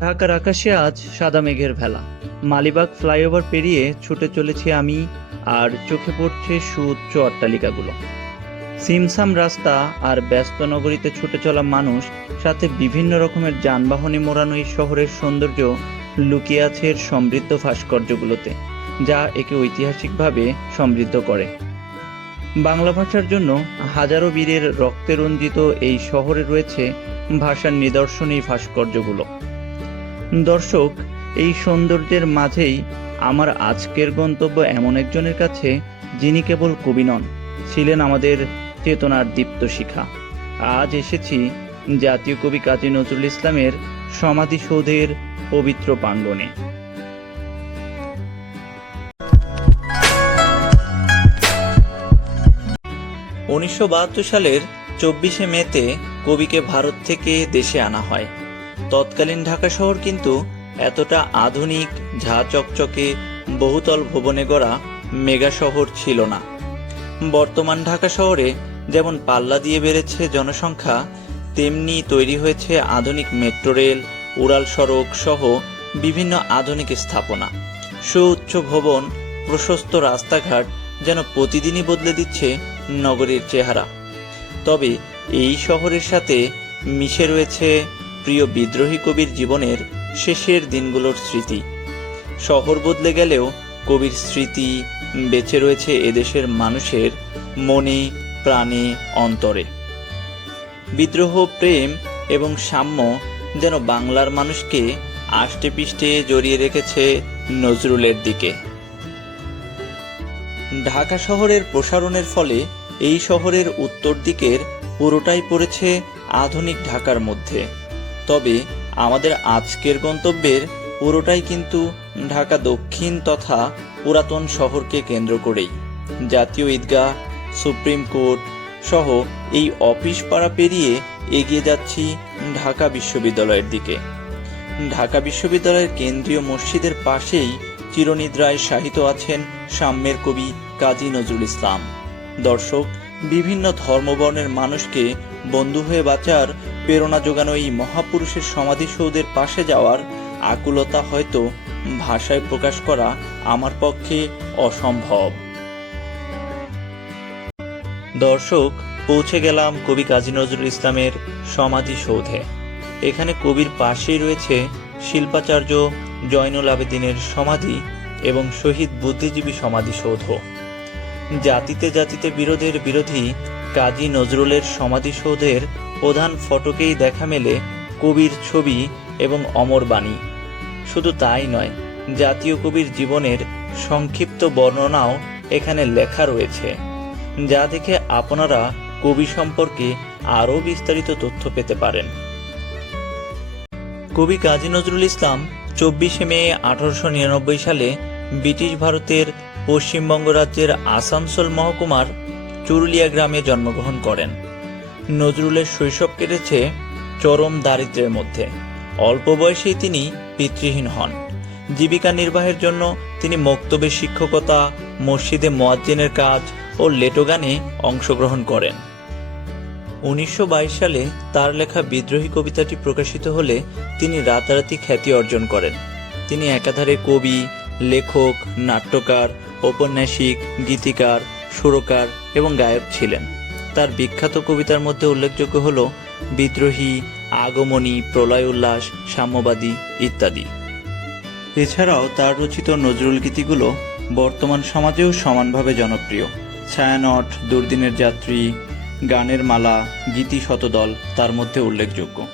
ঢাকার আকাশে আজ সাদা মেঘের ভেলা। মালিবাগ ফ্লাইওভার পেরিয়ে ছুটে চলেছি আমি আর চোখে পড়ছে সুউচ্চ অট্টালিকাগুলো। সিমসাম রাস্তা আর ব্যস্ত নগরীতে ছুটে চলা মানুষ, সাথে বিভিন্ন রকমের যানবাহনে মোড়ানো এই শহরের সৌন্দর্য লুকিয়ে আছে সমৃদ্ধ ভাস্কর্যগুলোতে, যা একে ঐতিহাসিকভাবে সমৃদ্ধ করে। বাংলা ভাষার জন্য হাজারো বীরের রক্তে রঞ্জিত এই শহরে রয়েছে ভাষার নিদর্শন এই ভাস্কর্যগুলো। দর্শক, এই সৌন্দর্যের মাঝেই আমার আজকের গন্তব্য এমন একজনের কাছে যিনি কেবল কবি নন, ছিলেন আমাদের চেতনার দীপ্ত শিখা। আজ এসেছি জাতীয় কবি কাজী নজরুল ইসলামের সমাধিসৌধের পবিত্র প্রাঙ্গণে। উনিশশো বাহাত্তর সালের চব্বিশে মেতে কবিকে ভারত থেকে দেশে আনা হয়। তৎকালীন ঢাকা শহর কিন্তু এতটা আধুনিক ঝা চকচকে বহুতল ভবনে গড়া মেগা শহর ছিল না। বর্তমান ঢাকা শহরে যেমন পাল্লা দিয়ে বেড়েছে জনসংখ্যা, তেমনি তৈরি হয়েছে আধুনিক মেট্রো রেল, উড়াল সড়ক সহ বিভিন্ন আধুনিক স্থাপনা। সুউচ্চ ভবন, প্রশস্ত রাস্তাঘাট যেন প্রতিদিনই বদলে দিচ্ছে নগরীর চেহারা। তবে এই শহরের সাথে মিশে রয়েছে প্রিয় বিদ্রোহী কবির জীবনের শেষের দিনগুলোর স্মৃতি। শহর বদলে গেলেও কবির স্মৃতি বেঁচে রয়েছে এদেশের মানুষের মনে, প্রাণে, অন্তরে। বিদ্রোহ, প্রেম এবং সাম্য যেন বাংলার মানুষকে আষ্টে পিষ্টে জড়িয়ে রেখেছে নজরুলের দিকে। ঢাকা শহরের প্রসারণের ফলে এই শহরের উত্তর দিকের পুরোটাই পড়েছে আধুনিক ঢাকার মধ্যে। তবে আমাদের আজকের গন্তব্যের পুরোটাই কিন্তু ঢাকা দক্ষিণ তথা পুরাতন শহরকে কেন্দ্র করেই। জাতীয় ঈদগাহ, সুপ্রিম কোর্ট সহ এই অফিস পাড়া পেরিয়ে এগিয়ে যাচ্ছি ঢাকা বিশ্ববিদ্যালয়ের দিকে। ঢাকা বিশ্ববিদ্যালয়ের কেন্দ্রীয় মসজিদের পাশেই চিরনিদ্রায় শাহিত আছেন সাম্যের কবি কাজী নজরুল ইসলাম। দর্শক, বিভিন্ন ধর্মবর্ণের মানুষকে বন্ধু হয়ে বাঁচার প্রেরণা যোগানো এই মহাপুরুষের সমাধিসৌধের পাশে যাওয়ার আকুলতা হয়তো ভাষায় প্রকাশ করা আমার পক্ষে অসম্ভব। দর্শক, পৌঁছে গেলাম কবি কাজী নজরুল ইসলামের সমাধিসৌধে। এখানে কবির পাশেই রয়েছে শিল্পাচার্য জয়নুল আবেদিনের সমাধি এবং শহীদ বুদ্ধিজীবী সমাধিসৌধ। জাতিতে জাতিতে বিরোধের বিরোধী কাজী নজরুলের সমাধিসৌধের প্রধান ফটকেই দেখা মেলে কবির ছবি এবং অমর বাণী। শুধু তাই নয়, জাতীয় কবির জীবনের সংক্ষিপ্ত বর্ণনাও এখানে লেখা রয়েছে, যা দেখে আপনারা কবি সম্পর্কে আরও বিস্তারিত তথ্য পেতে পারেন। কবি কাজী নজরুল ইসলাম চব্বিশে মে আঠারোশো নিরানব্বই সালে ব্রিটিশ ভারতের পশ্চিমবঙ্গ রাজ্যের আসানসোল মহকুমার চুরুলিয়া গ্রামে জন্মগ্রহণ করেন। নজরুলের শৈশব কেটেছে চরম দারিদ্র্যের মধ্যে। অল্প বয়সেই তিনি পিতৃহীন হন। জীবিকা নির্বাহের জন্য তিনি মক্তবে শিক্ষকতা, মসজিদে মোয়াজ্জেনের কাজ ও লেটোগানে অংশগ্রহণ করেন। উনিশশো বাইশ সালে তার লেখা বিদ্রোহী কবিতাটি প্রকাশিত হলে তিনি রাতারাতি খ্যাতি অর্জন করেন। তিনি একাধারে কবি, লেখক, নাট্যকার, ঔপন্যাসিক, গীতিকার, সুরকার এবং গায়ক ছিলেন। তার বিখ্যাত কবিতার মধ্যে উল্লেখযোগ্য হল বিদ্রোহী, আগমনী, প্রলয় উল্লাস, সাম্যবাদী ইত্যাদি। এছাড়াও তার রচিত নজরুল গীতিগুলো বর্তমান সমাজেও সমানভাবে জনপ্রিয়। ছায়ানট, দুর্দিনের যাত্রী, গানের মালা, গীতি শতদল তার মধ্যে উল্লেখযোগ্য।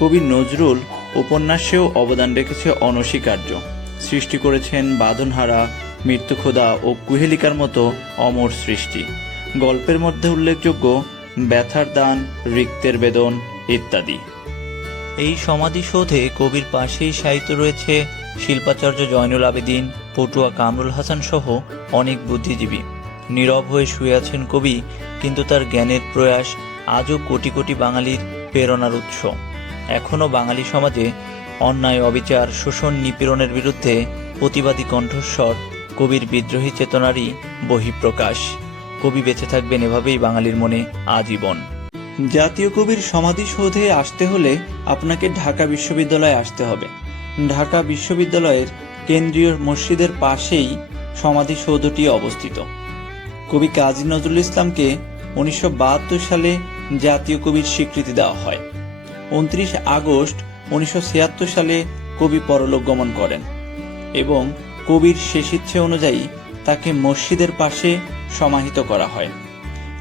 কবি নজরুল উপন্যাসেও অবদান রেখেছে অনস্বীকার্য। সৃষ্টি করেছেন বাঁধনহারা, মৃত্যুখোদা ও কুহেলিকার মতো অমর সৃষ্টি। গল্পের মধ্যে উল্লেখযোগ্য ব্যথার দান, রিক্তের বেদন ইত্যাদি। এই সমাধিসৌধে কবির পাশেই সাহিত্য রয়েছে শিল্পাচার্য জয়নুল আবেদিন, পটুয়া কামরুল হাসান সহ অনেক বুদ্ধিজীবী। নীরব হয়ে শুয়ে আছেন কবি, কিন্তু তার জ্ঞানের প্রয়াস আজও কোটি কোটি বাঙালির প্রেরণার উৎস। এখনও বাঙালি সমাজে অন্যায়, অবিচার, শোষণ, নিপীড়নের বিরুদ্ধে প্রতিবাদী কণ্ঠস্বর, কবির বিদ্রোহী চেতনারই বহিঃপ্রকাশ। কবি বেঁচে থাকবেন এভাবেই বাঙালির মনে আজীবন। জাতীয় কবির সমাধিসৌধে আসতে হলে আপনাকে ঢাকা বিশ্ববিদ্যালয়ে আসতে হবে। ঢাকা বিশ্ববিদ্যালয়ের কেন্দ্রীয় মসজিদের পাশেই সমাধিসৌধটি অবস্থিত। কবি কাজী নজরুল ইসলামকে উনিশশো বাহাত্তর সালে জাতীয় কবির স্বীকৃতি দেওয়া হয়। উনত্রিশ আগস্ট উনিশশো ছিয়াত্তর সালে কবি পরলোক গমন করেন এবং কবির শেষ ইচ্ছে অনুযায়ী তাকে মসজিদের পাশে সমাহিত করা হয়।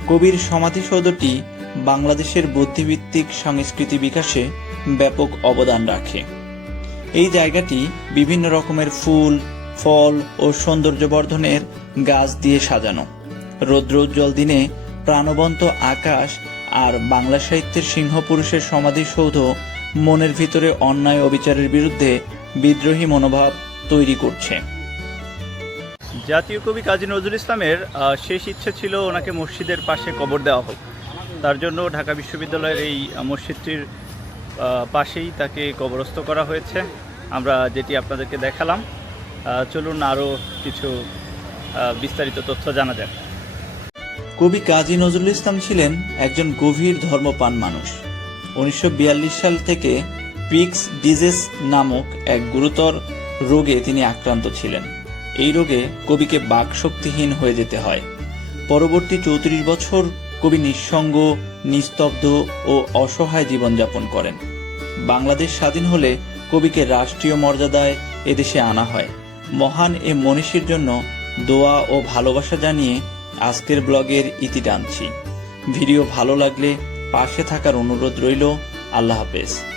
কবির সমাধিসৌধটি বাংলাদেশের বুদ্ধিভিত্তিক সংস্কৃতি বিকাশে ব্যাপক অবদান রাখে। এই জায়গাটি বিভিন্ন রকমের ফুল, ফল ও সৌন্দর্যবর্ধনের গাছ দিয়ে সাজানো। রৌদ্রোজ্জ্বল দিনে প্রাণবন্ত আকাশ আর বাংলা সাহিত্যের সিংহপুরুষের সমাধিসৌধ মনের ভিতরে অন্যায় অবিচারের বিরুদ্ধে বিদ্রোহী মনোভাব তৈরি করছে। জাতীয় কবি কাজী নজরুল ইসলামের শেষ ইচ্ছে ছিল ওনাকে মসজিদের পাশে কবর দেওয়া হোক। তার জন্য ঢাকা বিশ্ববিদ্যালয়ের এই মসজিদটির পাশেই তাকে কবরস্থ করা হয়েছে। আমরা যেটি আপনাদেরকে দেখালাম চলুন আরও কিছু বিস্তারিত তথ্য জানা যাক। কবি কাজী নজরুল ইসলাম ছিলেন একজন গভীর ধর্মপান মানুষ। উনিশশো বিয়াল্লিশ সাল থেকে পিক্স ডিজিজ নামক এক গুরুতর রোগে তিনি আক্রান্ত ছিলেন। এই রোগে কবিকে বাকশক্তিহীন হয়ে যেতে হয়। পরবর্তী চৌত্রিশ বছর কবি নিঃসঙ্গ, নিস্তব্ধ ও অসহায় জীবনযাপন করেন। বাংলাদেশ স্বাধীন হলে কবিকে রাষ্ট্রীয় মর্যাদায় এদেশে আনা হয়। মহান এ মনীষীর জন্য দোয়া ও ভালোবাসা জানিয়ে আজকের ব্লগের ইতি টানছি। ভিডিও ভালো লাগলে পাশে থাকার অনুরোধ রইল। আল্লাহ হাফেজ।